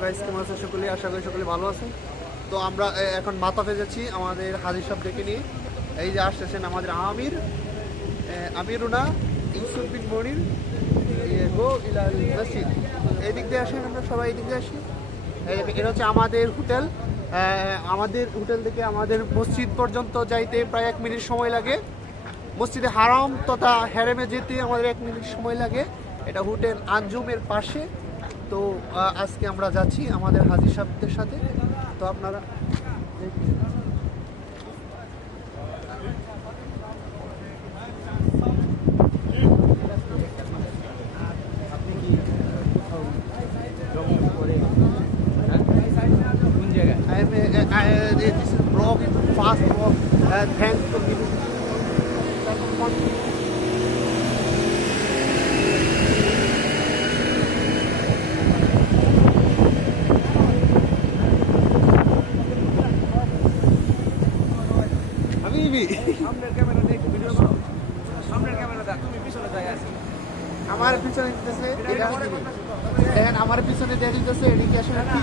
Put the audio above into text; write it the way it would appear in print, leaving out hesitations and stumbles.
Guys কেমন আছেন সকলে? আশা করি সকলে ভালো আছেন। তো আমরা এখন মাতাফে যাচ্ছি আমাদের হাজির সাহেব ডেকে নিয়ে। এই যে আসতেছেন আমাদের আমিরুনা ইউসুফ বিন মনির গো ইলাল মসজিদ। এদিক দিয়ে আসেন, আমরা সবাই এদিক দিয়ে আসি। এটা হচ্ছে আমাদের হোটেল। আমাদের হোটেল থেকে আমাদের মসজিদ পর্যন্ত যাইতে প্রায় 1 মিনিট সময় লাগে। মসজিদে হারাম তথা হেরেমে যেতে আমাদের 1 মিনিট সময় লাগে। এটা হোটেল আঞ্জুমের পাশে। তো আজকে আমরা যাচ্ছি আমাদের হাজির সাহেবদের সাথে। তো আপনারা this is blog, fast blog. Thanks for giving. হাবিবি সামনের ক্যামেরা দেখে ভিডিও করো। সামনের ক্যামেরা দেখ, তুমি পিছনে জায়গা আছে। আমার পিছনে দিতেছে, দেখেন আমার পিছনে দিয়ে দিতেছে, এটা কি আসলে কি?